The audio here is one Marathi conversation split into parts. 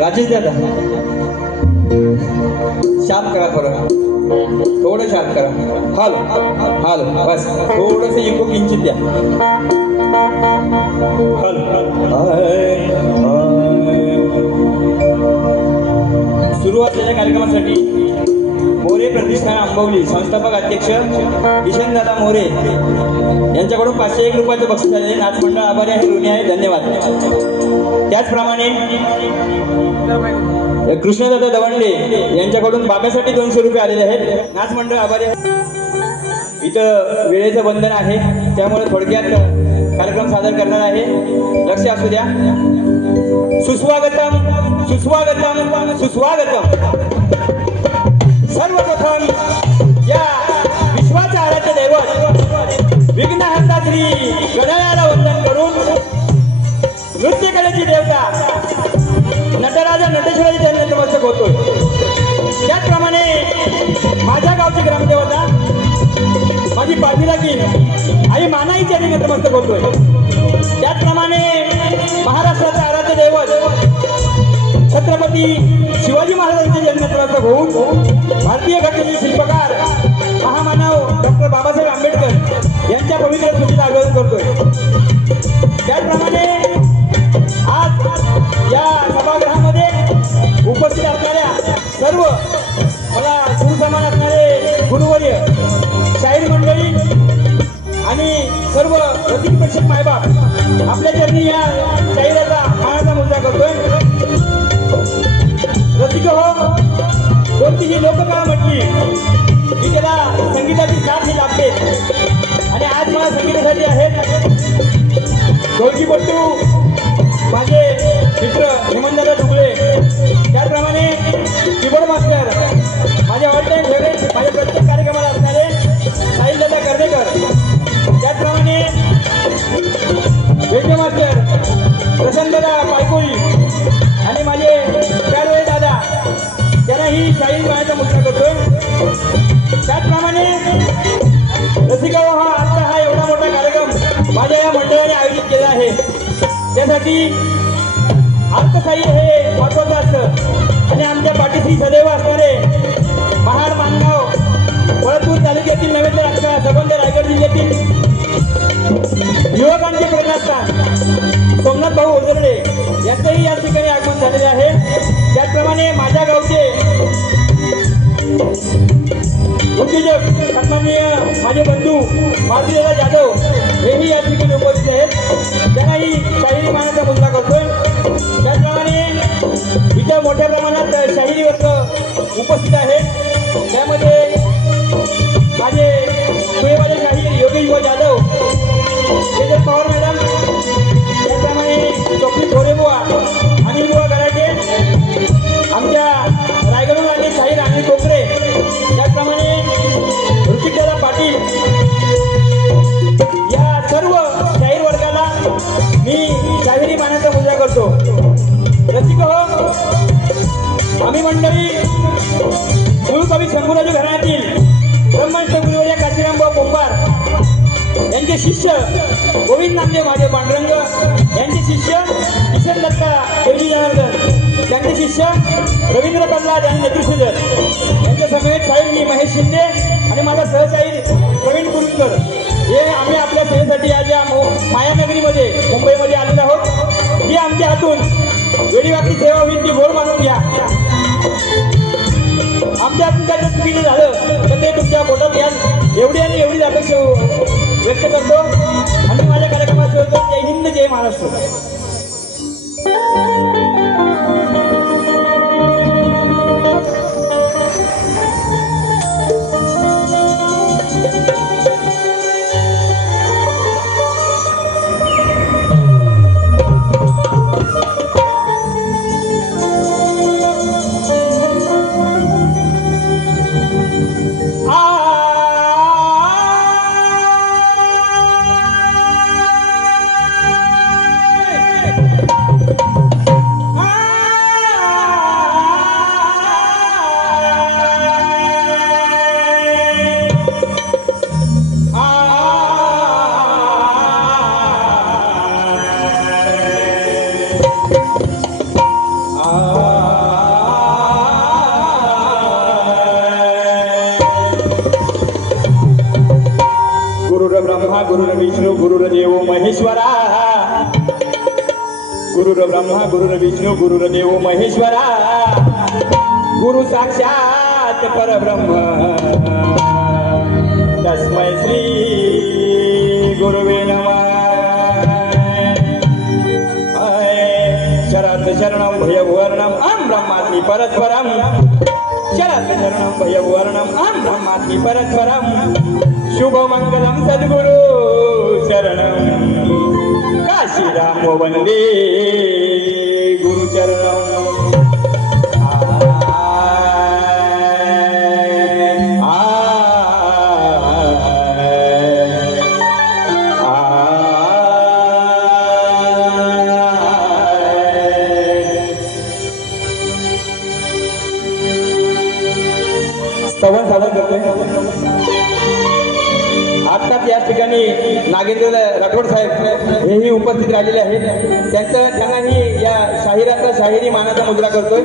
राजेश दादा शार्प करा, थोडं शार्प करा. हाल बस थोडंसं इको किंचित द्या. सुरुवातीच्या कार्यक्रमासाठी मोरे प्रतिष्ठान आंबवली संस्थापक अध्यक्ष किशनदादा मोरे यांच्याकडून 501 रुपयाचं बक्षीस आलेले नाच मंडळ आभारी आहे, ऋणी आहे, धन्यवाद. त्याचप्रमाणे कृष्णदादा दवंडे यांच्याकडून बाब्यासाठी 200 रुपये आलेले आहेत, नाच मंडळ आभारी आहे. इथं वेळेचं बंधन आहे त्यामुळे थोडक्यात कार्यक्रम सादर करणार आहे, लक्ष असू द्या. सुस्वागतम सुस्वागतम सुस्वागतम. सर्वप्रथम या विश्वाचे आराध्य दैवत विघ्नहर्ता श्री गणरायाला वंदन करून नृत्यकलेची देवता नटराजा नटेश्वराची त्यांनी नतमस्तक होतोय. त्याचप्रमाणे माझ्या गावची ग्रामदेवता माझी पाठीराखीन आई मानाईची त्यांनी नतमस्तक होतोय. त्याचप्रमाणे महाराष्ट्राचे आराध्य दैवत छत्रपती शिवाजी महाराजांचे जन्मदिवस होऊन भारतीय घटनेचे शिल्पकार महामानव डॉक्टर बाबासाहेब आंबेडकर यांच्या पवित्र स्मृतीला अभिवादन करतोय. त्याचप्रमाणे आज या सभागृहामध्ये उपस्थित असणाऱ्या सर्व मला गुरुसमान असणारे गुरुवर्य, शाहीर मंडळी आणि सर्व रसिक प्रेक्षक मायबाप आपल्या चरणी या शाहिराचा मानाचा मुद्दा करतोय. रसिक हो, कोणतीही लोककला म्हटली की त्याला संगीताची साथ ही लागते आणि आज मला संगीतासाठी आहेत ढोलकीपट्टू माझे मित्र हेमंतदादा ढुकळे, त्याचप्रमाणे कीबोर्ड मास्टर माझे ऑल टाइम फेवरेट माझ्या प्रत्येक कार्यक्रमाला असणारे साहिलदादा कर्डेकर, त्याचप्रमाणे वेद्य मास्टर प्रसन्नदादा पायकोळी आणि माझे प्यारवे दादा त्यांनाही शाहीर गाण्याचा मुद्दा करतोय. त्याचप्रमाणे रसिका हा आजचा हा एवढा मोठा कार्यक्रम माझ्या या मंडळाने आयोजित केला आहे, त्यासाठी अर्थसाह्य हे महत्वाचं असतं आणि आमच्या पाठीशी सदैव असणारे महाड, मानगाव, वळतूर तालुक्यातील नवेंद्र अक्का सबंध रायगड जिल्ह्यातील युवकांचे प्रेरणास्थान सोमनाथ भाऊ ओझरडे यांचंही या ठिकाणी आगमन झालेले आहे. त्याचप्रमाणे माझ्या गावचे उद्योजक सन्माननीय माझे बंधू मारुतीदादा जाधव हेही या ठिकाणी उपस्थित आहेत, त्यांनाही शाहिरी मानाचा मुद्दा करतोय. त्याचप्रमाणे इथं मोठ्या प्रमाणात शाहिरी वर्ग उपस्थित आहे, त्यामध्ये माझे सुहेवाले शाहीर योगेश जाधव, तेजस पवार मॅडम, त्याचप्रमाणे स्वप्नील थोरेबुवा, अनिल बुवा गराटे, आमच्या रायगडहून आले शाहीर अनिल कोकरे, त्याचप्रमाणे ऋतिकदादा पाटील, या सर्व शाहीर वर्गाला मी शाहिरी मानाचा मुद्दा करतो. रसिक हो, आम्ही मंडळी मूळ कवी शंभूराजू घराण्यातील ब्रह्मंत गुरुवर्य काशीरामभाऊ पोंबार यांचे शिष्य गोविंद नामदेव महादेव पांडुरंग, यांचे शिष्य किशन दत्ता देवजी जनार्दन, त्यांचे शिष्य रवींद्र प्रल्हाद आणि नेतृत्वजन, यांच्या समेत शाहीर मी महेश शिंदे आणि माझा सहशाहीर प्रवीण कुरुंकर हे आम्ही आपल्या सेवेसाठी आज या मायानगरीमध्ये मुंबईमध्ये आलेलो आहोत. ही आमच्या हातून वेळीवाकडी सेवा होईल ती गोड मानून घ्या. आमच्या हातून काय जर चुकीचं झालं तर ते तुमच्या पोटात घ्याल एवढी आणि एवढीच अपेक्षा व्यक्त करतो आणि माझ्या कार्यक्रमात ठेवतो. जय हिंद, जय महाराष्ट्र. ब्रह्मा गुरुर्विष्णू गुरुर्देव महेश्वरा गुरुर ब्रह्मा गुरुर्विष्णू गुरुर्देव महेश्वरा गुरु साक्षात परब्रह्म तस्मै श्री गुरुवे नमः शरद शरणं भयवर्णम अहं ब्रह्मास्मि परस्परम शरद शरणं भयवर्णम अहं ब्रह्मास्मि परस्परम शुभमंगलम सद्गुरु शरणं काशीराम वंदे गुरुचरणं स्तवन सादर करतोय। आत्ताच या ठिकाणी नागेंद्र राठोड साहेब हेही उपस्थित राहिलेले आहेत। त्यांनाही या शाहिराचा शाहिरी मानाचा मुद्रा करतोय।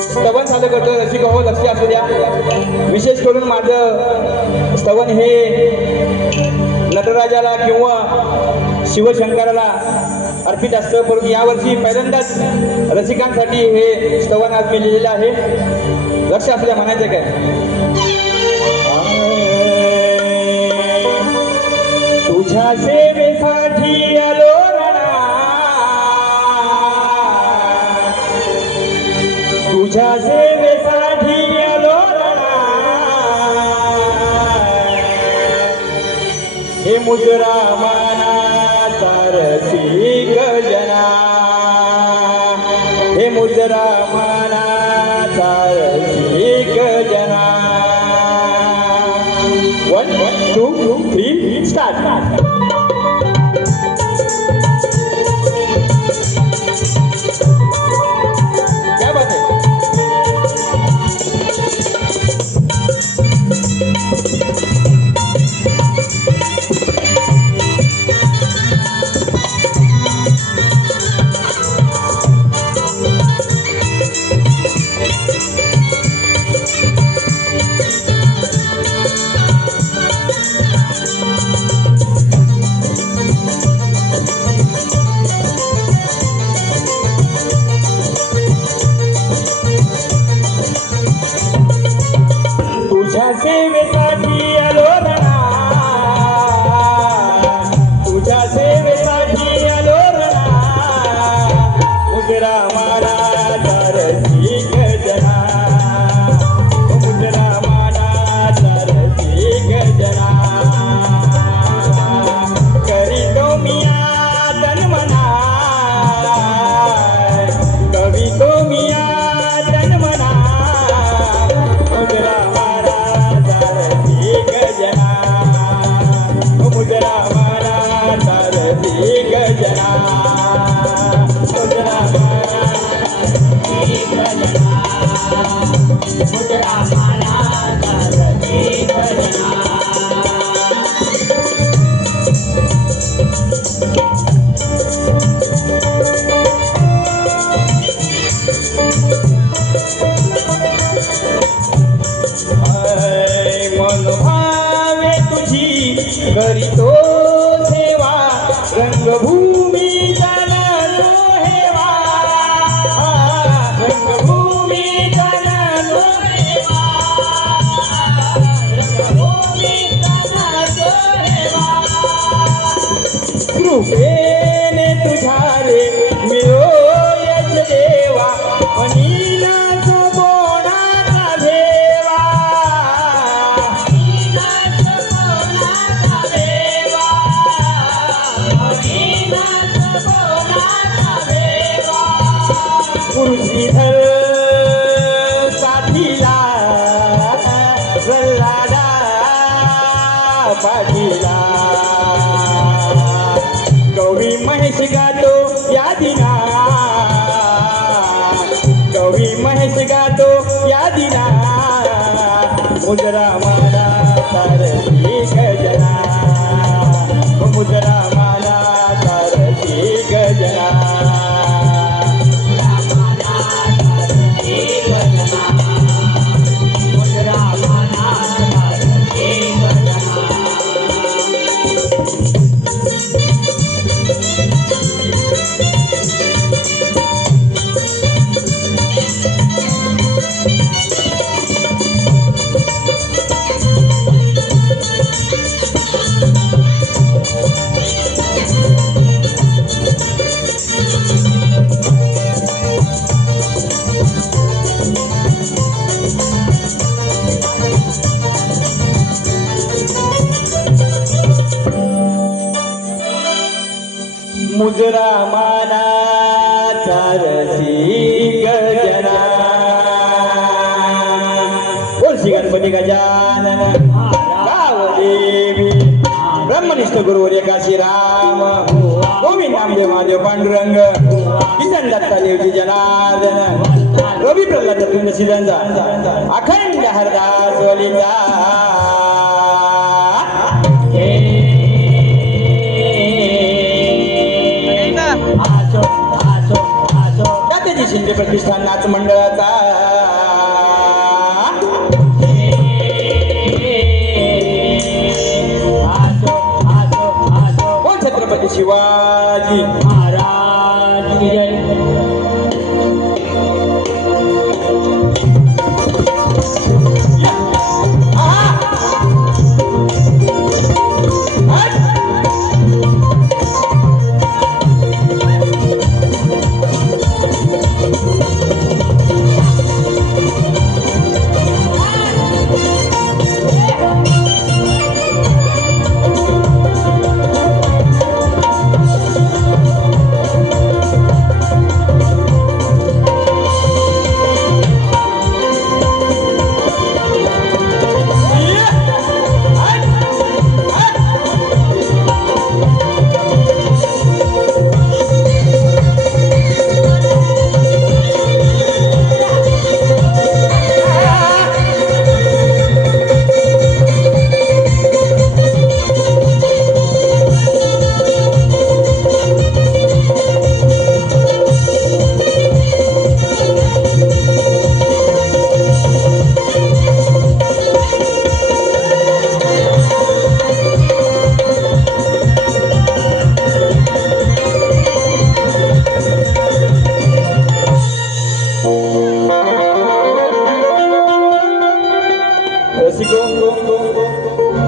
स्तवन सादर करतोय। रसिक हो लक्ष असू द्या। विशेष करून माझं स्तवन हे नटराजाला किंवा शिवशंकराला अर्पित असतं, परंतु यावर्षी पहिल्यांदाच रसिकांसाठी हे स्तवन आज मी लिहिलेलं आहे। लक्ष असू द्या, म्हणायचं काय? तुझ्या सेवेसाठी आलो रणा, तुझ्या सेवेसाठी आलो रणा, हे मुजरा मानाचा रसिक जना, हे मुजरा मानाचा रसिक जना। 1 2 3 स्टार्ट। क्या बात है? तुझ्या सेवेसाठी आलो रणा, तुझ्या सेवेसाठी आलो रणा, मुजरा मानाचा रसिक जना, मुजरा मानाचा रसिक जना। करीतो मिया तन्मना, कवितो मिया तन्मना, मुजरा मुजरा मानाचा रसिक जना, मुजरा मानाचा रसिक जना। मनोभावे तुझी करीतो सेवा, रंगभूमी जाणतो हेवा, रंगभूमी जाणतो हेवा, रंगभूमी जाणतो हेवा। कृपेने तुझ्या रे मिळो यश देवा, मनीना बोणाचा भेवा, श्रीधर साथीला प्रल्हादा पाटीला, गौरी महेश गातो या दिना, गौरी महेश गातो या दिना, मुजरा मानाचा रसिक जना, मुजरा मानाचा रसिक जना। गजानन गावदेवी ब्रह्मनिष्ठ गुरुवर्य काशी राम गोविंद नामदेव महादेव पांडुरंग किसन दत्ता देवजी जनार्दन रवी प्रल्हाद तुलसीदांचा अखंड हरदास वलीचा त्याची शिंदे प्रतिष्ठान नाच मंडळाचा छत्रपती शिवाजी महाराज की जय।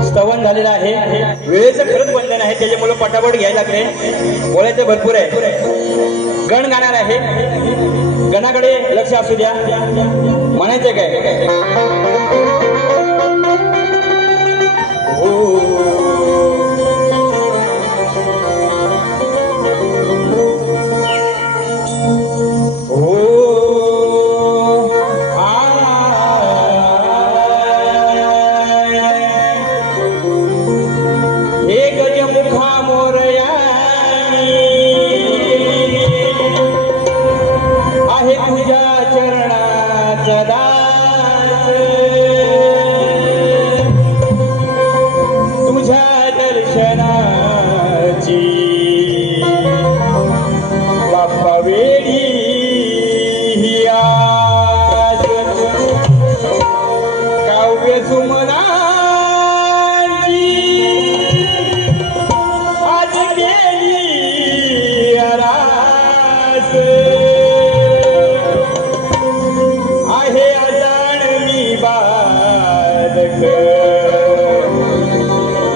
स्तवन झालेलं आहे, वेळेचं खरंच बंधन आहे, त्याच्यामुळे पटापट घ्यायला लागले, बोलायचं भरपूर आहे। गण गाणार आहे, गणाकडे लक्ष असू द्या, म्हणायचं काय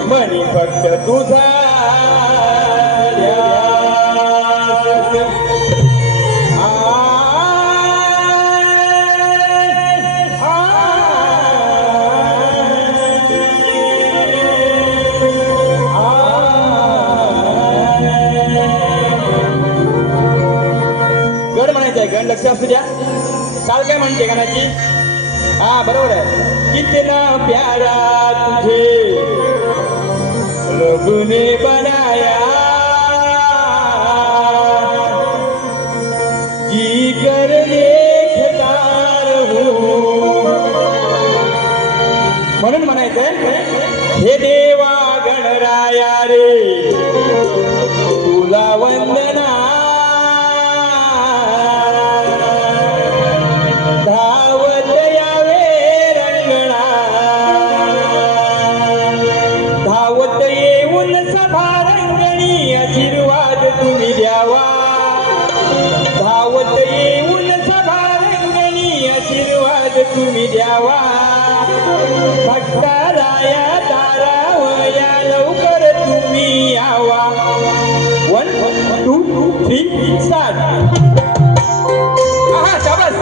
मनी फक्त तुझा गड म्हणायचं आहे, गण लक्ष असू द्या। काल काय म्हणते गाण्याची? हा बरोबर आहे, कितना प्यारा तुझे रब ने बनाया, जी कर देखता रहूं, म्हणून म्हणायचंय हे देवा गणराया रे तुला वंदना, धावत यावे रंगणा, धावत येऊन सभारंगणी आशीर्वाद तुम्ही द्यावा, धावत येऊन सभारंगणी आशीर्वाद तुम्ही द्यावा, भक्ताराया तारावया लवकर तुम्ही यावा। 1 2 3 स्टार्ट। आहा शाबास,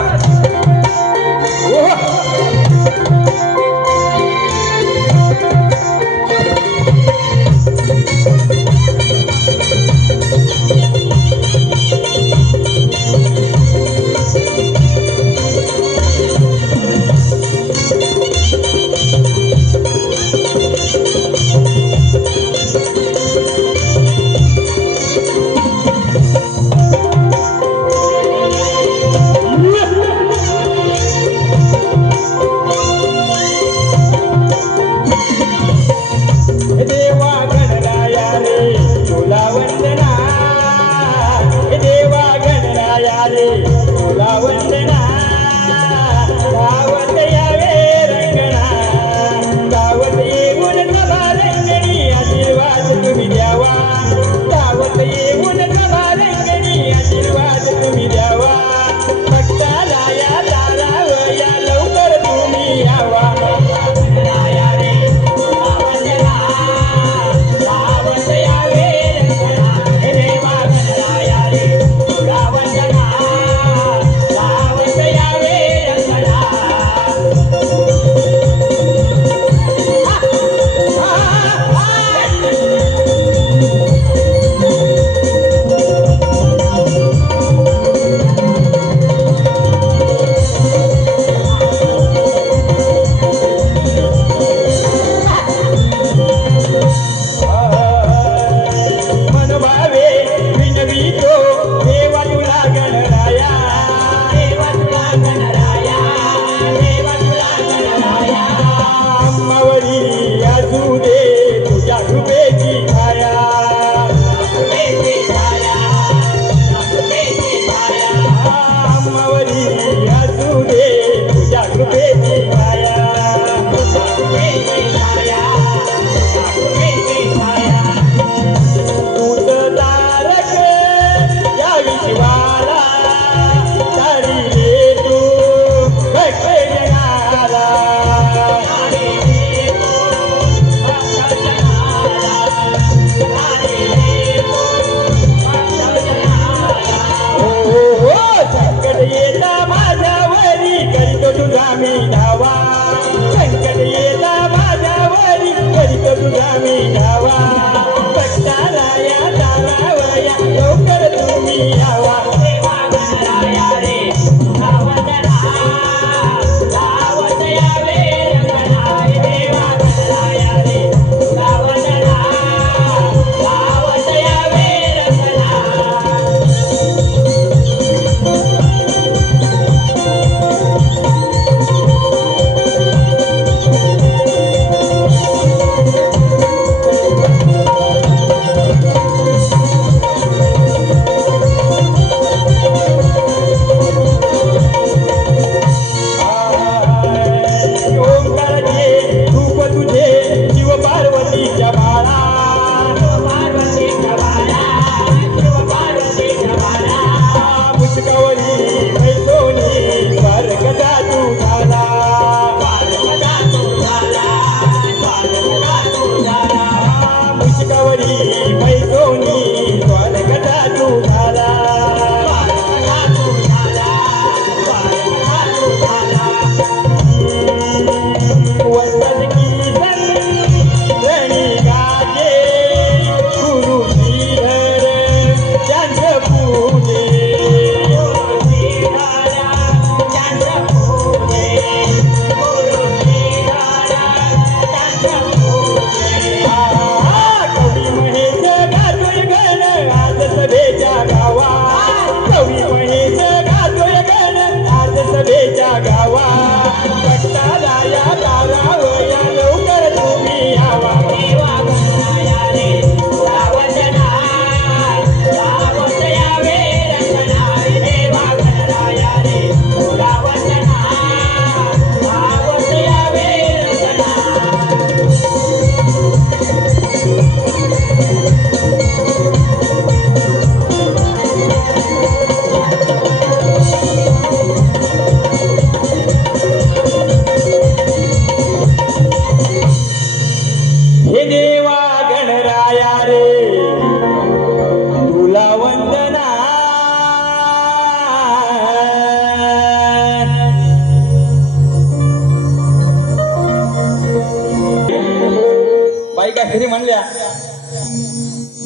काहीतरी म्हणल्या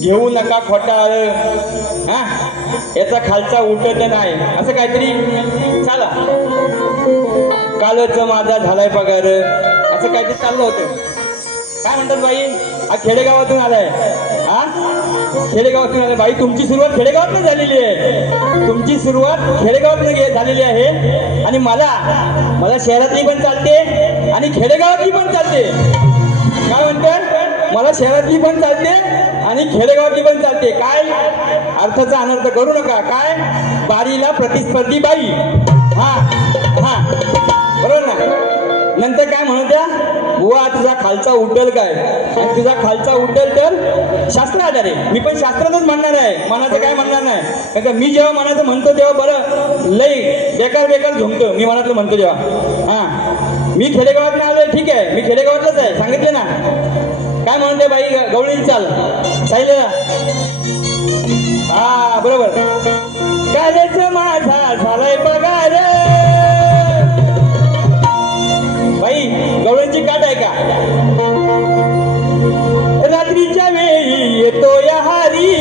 घेऊ नका खोटाळ हा याचा खालचा उठत नाही असं काहीतरी चाला कालच माझा झालाय पगार असं काहीतरी चाललं होतं. काय म्हणतात बाई हा खेडेगावातून आलाय हा खेडेगावातून आलाय बाई तुमची सुरुवात खेडेगावातून झालेली आहे तुमची सुरुवात खेडेगावातून झालेली आहे आणि मला शहरातली पण चालते आणि खेडेगावातली पण चालते. काय म्हणतात मला शहरातली पण चालते आणि खेडेगावातली पण चालते. काय अर्थाचा अनर्थ करू नका. काय बारीला प्रतिस्पर्धी बाई हा हा बरोबर ना. नंतर काय म्हणत्या बुवा तुझा खालचा उड्डल काय आणि तुझा खालचा उड्डल तर शास्त्र आधारे. मी पण शास्त्रातच म्हणणार आहे मनाचं काय म्हणणार नाही. कारण का मी जेव्हा मनाचं म्हणतो तेव्हा बरं लई बेकार झुमतं मी मनातलं म्हणतो जेव्हा. हा मी खेडेगावात आलोय ठीक आहे मी खेडेगावातलंच आहे सांगितलं ना. काय म्हणते बाई गवळी चाल सांगितलं हा बरोबर. कालच माझा झालाय पगार बाई गवळ्यांची काट आहे का. रात्रीच्या वेळी येतो या हारी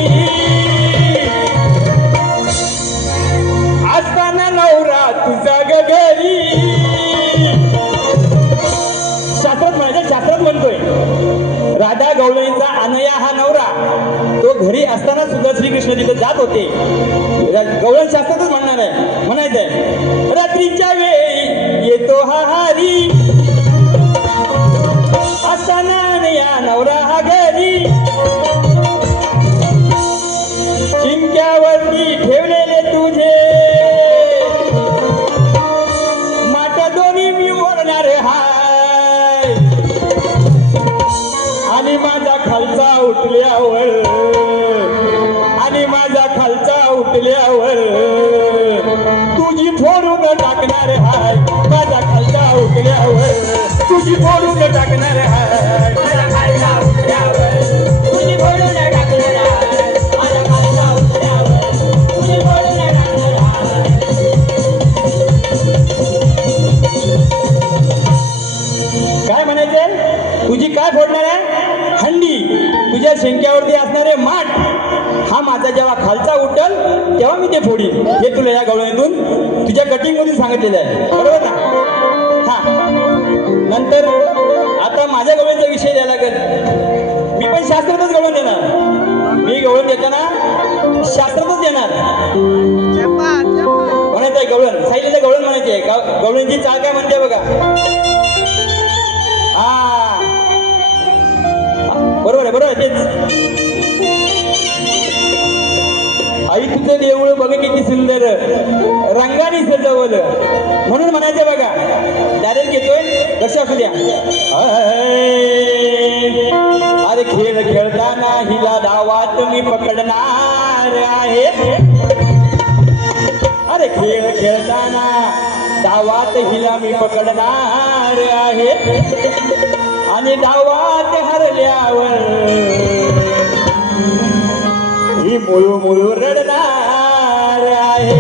असताना नवरा तुझा घरी. शास्त्रात म्हणतोय राधा गवळींचा अनया हा नवरा तो घरी असताना सुद्धा श्रीकृष्ण तिथे जात होते. गवळण शास्त्रातच म्हणणार आहे म्हणायचंय रात्रीच्या वेळी येतो हा हारी असताना अनया नवरा हा घरी. चिमक्यावरती ठेवलेले तुझे माटा दोन्ही मी ओढणार हाय आणि माझा खालचा उठल्यावर तुझी फोडून टाकणार हाय. माझा खालचा उठल्यावर तुझी फोडून टाकणार हाय. माझा खालचा उठल्यावर तुझी फोडून टाकणार हाय. माझा खालचा उठल्यावर तुझी फोडून टाकणार हाय. काय म्हणायचंय तुझी काय फोडणार आहे हंडी. तुझ्या शेंक्यावरती असणारे माठ हा माझा जेव्हा खालचा उठल तेव्हा मी ते फोडीन. हे तुला या गवळणीतून तुझ्या कटिंग मधून सांगितलेलं आहे बरोबर ना. हा नंतर आता माझ्या गवळणीचा विषय द्यायला लागेल. मी पण शास्त्रातच गवळण देणार. मी गवळण देताना शास्त्रातच देणार म्हणायचंय. गवळण साईलीचं गवळण म्हणायचे गवळणीची चाल काय म्हणते बघा. हा बरोबर आहे तेच. आई तुझं देऊळ बघ किती सुंदर रंगाने सजवलं म्हणून म्हणायचं बघा. डायरेक्ट घेतोय लक्ष असू द्या. अरे खेळ खेळताना हिला डावात मी पकडणार आहे. अरे खेळ खेळताना डावात हिला मी पकडणार आहे आणि डावात हरल्यावर ही मुळू मुळू रडणार आहे.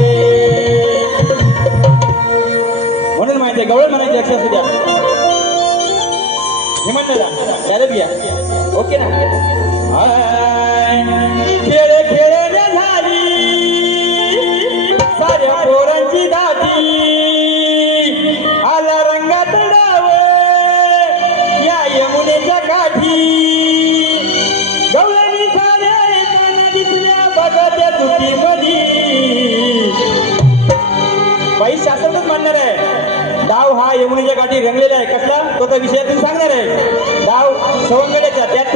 म्हणून माहिती गवळ म्हणायचे लक्ष असू द्या. हे म्हणलं त्याला घ्या ओके ना. खेळ खेळण्या झाली साऱ्या पोरांची दादी आला रंगात डाव या यमुनेच्या काठी. गवळणी साऱ्या येताना दिसल्या बघा त्या चुकीमधी. बाई शास्त्रातच मानणार आहे. डाव हा यमुनेच्या काठी रंगलेला आहे. कसला तो तर विषयातून सांगणार आहे. डाव सवंगड्याचा त्यात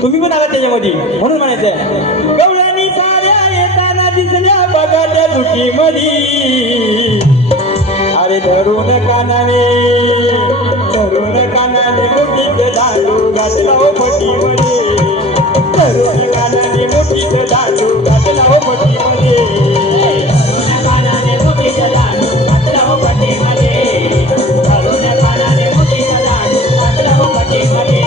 तुम्ही पण आला त्याच्यामध्ये म्हणून म्हणायचंय. गवळणी साऱ्या येताना दिसल्या बघा त्या चुकीमधी. अरे धरून कानाने मोठीत दांडू घातला हो पटीमध्ये. धरून कानाने मोठीत दांडू घातला हो पटीमध्ये. धरून कानाने मोठीत दांडू घातला हो पटीमध्ये. धरून कानाने मोठीत दांडू घातला हो पटीमध्ये.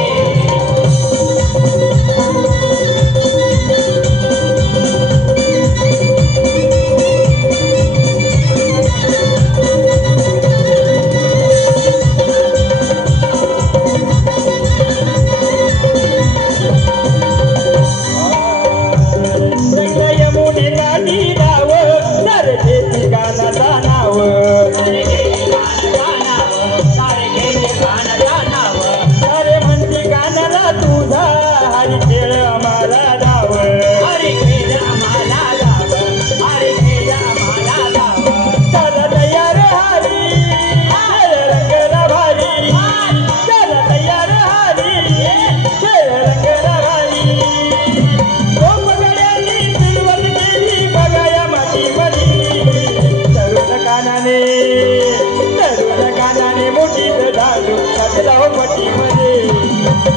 घातला हो पटीमध्ये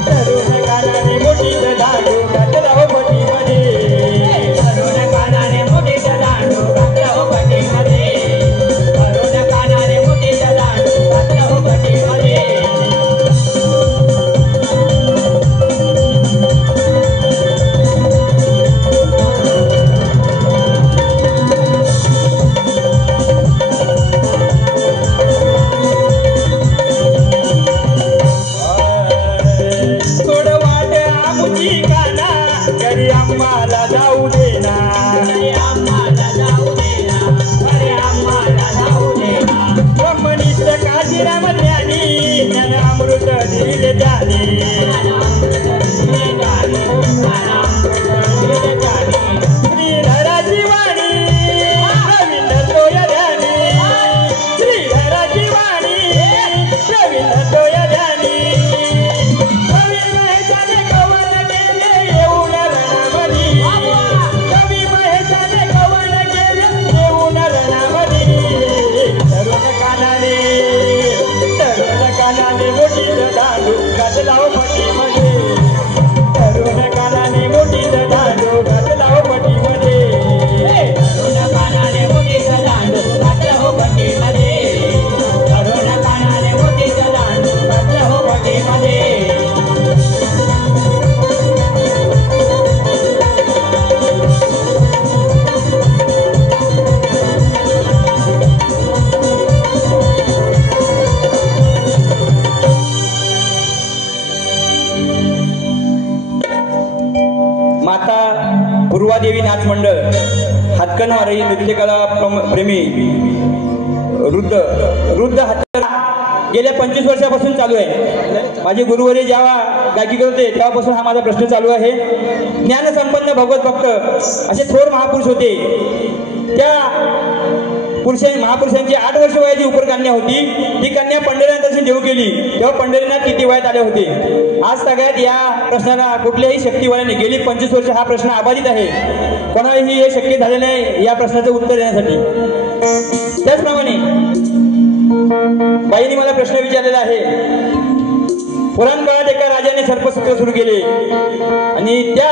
तरुण कानाने मोठीच दांडू घातला हो पटीमध्ये तरुण कानाने मोठीच दांडू घातला हो पटीमध्ये तरुण कानाने मोठीच दांडू घातला हो पटीमध्ये आम्हाला जाऊ देना अरे आम्हाला जाऊ देना अरे आम्हाला जाऊ देना ब्रह्मनिष्ठ काशीराम ज्ञानी ज्ञान अमृत दिले जाणे श्रीधराची वाणी प्रवीण तोय ध्यानी श्रीधराची वाणी प्रवीण तोय ध्यानी कवी महेशाने कवन केले येऊन रणामधी कवी महेशाने कवन केले येऊन रणामधी तरुण कानाने मोठीच दांडू घातला हो पटीमध्ये तरुण कानाने मोठीच दांडू घातला हो पटीमध्ये तरुण कानाने मोठीच दांडू घातला हो पटीमध्ये तरुण कानाने मोठीच दांडू घातला हो पटीमध्ये माता पूर्वादेवी नाच मंडळ हातकणवारी नृत्यकला प्रेमी वृद्ध हातकणा गेल्या 25 वर्षापासून चालू आहे. माझे गुरुवरे जेव्हा गायकी करत होते तेव्हापासून हा माझा प्रश्न चालू आहे. ज्ञानसंपन्न भगवत भक्त असे थोर महापुरुष होते. त्या महापुरुषांची 8 वर्ष वयाची उपर कन्या होती. ती कन्या पंढरीनाथाची देऊ केली तेव्हा पंढरीनाथ किती वयात आले होते. आज सगळ्यात या प्रश्नाला कुठल्याही शक्तीवाल्याने गेली 25 वर्ष हा प्रश्न अबाधित आहे. कोणालाही हे शक्य झाले नाही या प्रश्नाचं उत्तर देण्यासाठी. त्याचप्रमाणे बाईंनी मला प्रश्न विचारलेला आहे. पुराण काळात एका राजाने सर्पसूत्र सुरू केले आणि त्या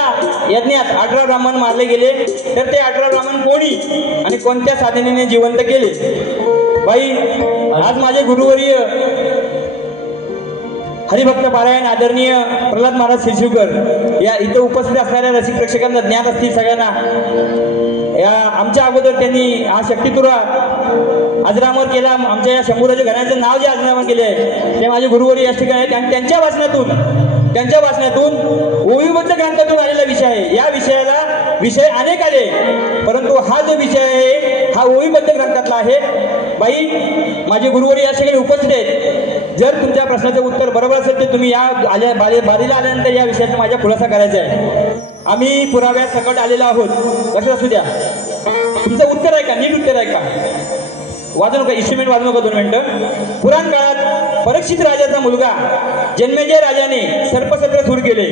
यज्ञात 18 ब्राह्मण मारले गेले. तर ते 18 ब्राह्मण कोणी आणि कोणत्या साधनेने जिवंत केले. बाई, आज माझे गुरुवर्य हरिभक्त पारायण आदरणीय प्रल्हाद महाराज शिरशिवकर या इथं उपस्थित असणाऱ्या रसिक प्रेक्षकांना ज्ञात असतील सगळ्यांना. या आमच्या अगोदर त्यांनी हा शक्तितुरा अजरामर केला. आमच्या या शंभूराजे घराण्याचं नाव जे अजरामर केले आहे ते माझे गुरुवर्य या ठिकाणी आहेत. आणि त्यांच्या वाचनातून ओविबद्ध ग्रंथातून आलेला विषय आहे. या विषय अनेक आले परंतु हा जो विषय आहे हा ओविबद्ध ग्रंथातला आहे. बाई, माझे गुरुवर्य या ठिकाणी उपस्थित आहेत. जर तुमच्या प्रश्नाचं उत्तर बरोबर असेल तर तुम्ही या बारीला आल्यानंतर या विषयाचा माझ्या खुलासा करायचा आहे. आम्ही पुराव्यात सकट आलेलो आहोत. लक्षात असू द्या. तुमचं उत्तर आहे का? नीट उत्तर आहे का? वाजू नका, इन्स्ट्रुमेंट वाजू नका. 2 मिनिटं. पुराण काळात परीक्षित राजाचा मुलगा जन्मेजय राजाने सर्पसत्र सुरू केले.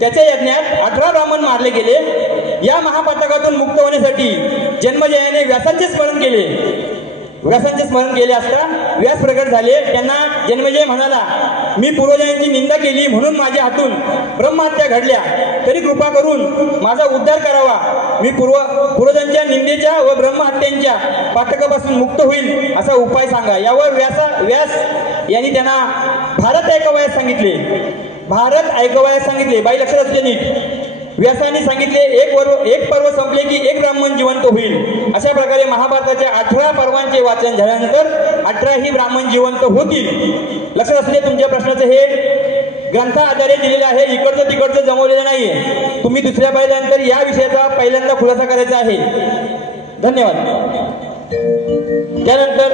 त्याच्या यज्ञात 18 ब्राह्मण मारले गेले. या महापातकातून मुक्त होण्यासाठी जन्मेजयाने व्यासांचे स्मरण केले असता व्यास प्रकट झाले. त्यांना जन्मेजय म्हणाला, मी पूर्वजांची निंदा केली म्हणून माझ्या हातून ब्रह्महत्या घडल्या. तरी कृपा करून माझा उद्धार करावा. मी पूर्वजांच्या निंदेच्या व ब्रह्महत्यांच्या पातकापासून मुक्त होईल असा उपाय सांगा. यावर व्यास यांनी त्यांना भारत ऐकवायला सांगितले. बाई, लक्षात असू द्या नीट. व्यासाने सांगितले एक पर्व संपले की एक ब्राह्मण जिवंत होईल. अशा प्रकारे महाभारताच्या 18 पर्वांचे वाचन झाल्यानंतर 18ही ब्राह्मण जिवंत होतील. लक्षात असू द्या. तुमच्या प्रश्नाचं हे ग्रंथा आधारे दिलेलं आहे. इकडचं तिकडचं जमवलेलं नाहीये. तुम्ही दुसऱ्या पाहिल्यानंतर या विषयाचा पहिल्यांदा खुलासा करायचा आहे. धन्यवाद. त्यानंतर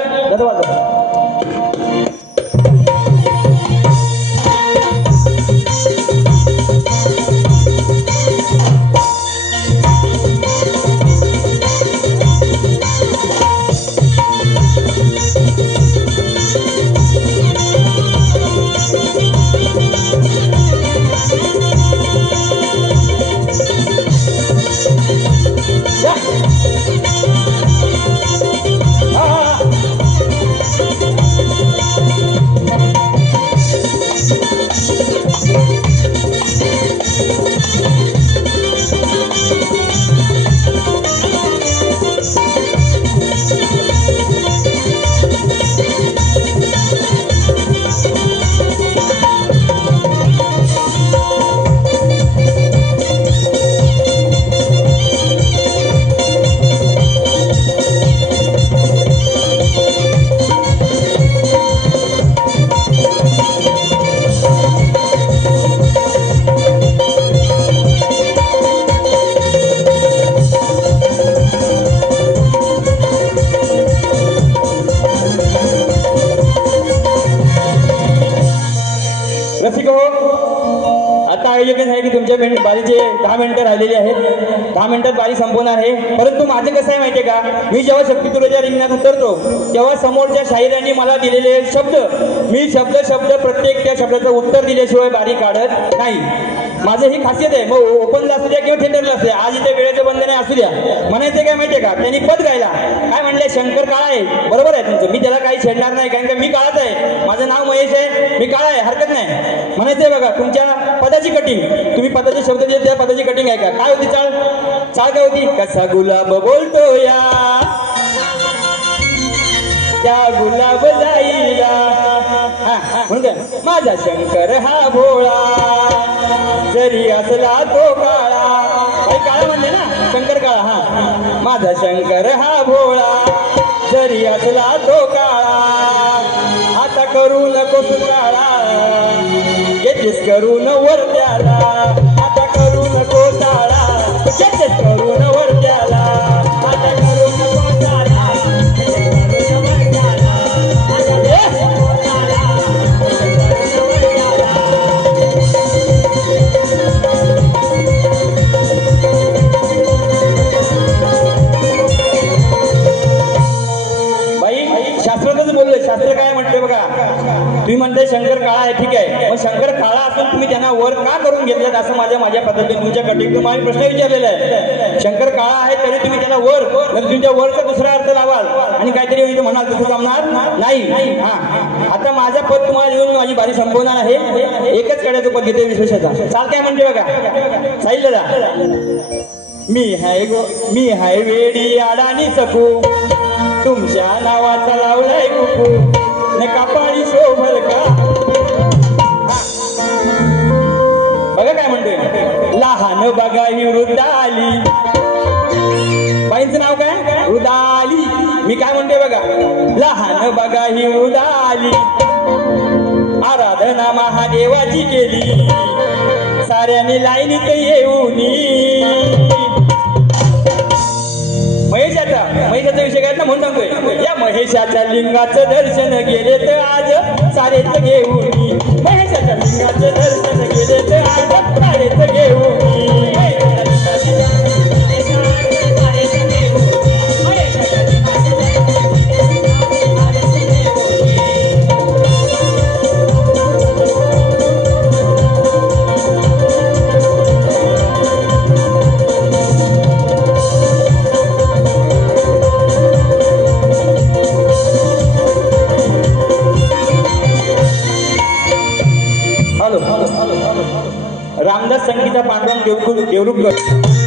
रसिक हो, आता आयोजक आहे की तुमच्या बारीचे 10 मिनिटं राहिलेली आहेत. 10 मिनिटात बारी संपवणार आहे. परंतु माझं कसं आहे माहितीये का, मी जेव्हा शक्तितुराच्या रिंगणात उतरतो तेव्हा समोरच्या शाहिरांनी मला दिलेले शब्द, मी शब्द प्रत्येक त्या शब्दाचं उत्तर दिल्याशिवाय बारी काढत नाही. माझं ही खासियत आहे. मग ओपनला असू द्या किंवा थिएटरला असू द्या, आज इथे वेळेचं बंधन असू द्या. म्हणायचं काय माहितीये का, त्यांनी पद गायला काय म्हणले, शंकर काळा आहे. बरोबर आहे तुमचं, मी त्याला काही छेडणार नाही, कारण का मी काळाच आहे. माझं नाव महेश आहे, मी काळा आहे, हरकत नाही. म्हणायचंय बघा, तुमच्या पदाची कटिंग, तुम्ही पदाचे शब्द दिले त्या पदाची कटिंग आहे का, काय होती चाल काय होती, कसा गुलाब बोलतो या त्या गुलाब जाईला, म्हणून माझा शंकर हा भोळा जरी असला तो काळा. काही काळा म्हणले ना, शंकर काळा. हा, माझा शंकर हा भोळा जरी असला तो काळा. आता करू नको काळा, येतेच करून वरत्याला. आता करू नको टाळा, येतेच करून वरत्याला. आता करू नको टाळा, शास्त्रातच बोललोय. शास्त्र काय म्हणतोय बघा, तुम्ही म्हणताय शंकर काळा आहे, ठीक आहे, मग शंकर काळा असून तुम्ही त्यांना वर का करून घेतल्यात, असं माझ्या पद्धतीने तुमच्या कटिंग माझा प्रश्न विचारलेला आहे. शंकर काळा आहे तरी तुम्ही त्याला वर, तुमच्या वरचा दुसरा अर्थ लावाल आणि काहीतरी म्हणाल, तसं जमणार नाही. हा, आता माझा पद तुम्हाला देऊन माझी बारी संपवणार आहे. एकच कड्याचं पद घेते विशेषता. चाल काय म्हणते बघा, साहिल दादा, मी हाय वेडी आडानी सकू, तुमच्या नावाचा लावलाय कुकू, न कापाळी शोभल का. बघा काय म्हणतोय, लहान बघा ही वृद्धाली. बाईंचं नाव काय, वृद्धाली. मी काय म्हणतोय बघा, लहान बघा ही वृद्धाली, आराधना महादेवाची केली, साऱ्याने लाईनीत येऊनी. महेशाचा विषय काय ना, म्हणून सांगतोय, या महेशाच्या लिंगाचं दर्शन गेले तर आज सारेच घेऊन. महेशाच्या लिंगाचं दर्शन गेले तर आज सारेच घेऊन. रामदास संगीता पांडुरंग देवरुखकर.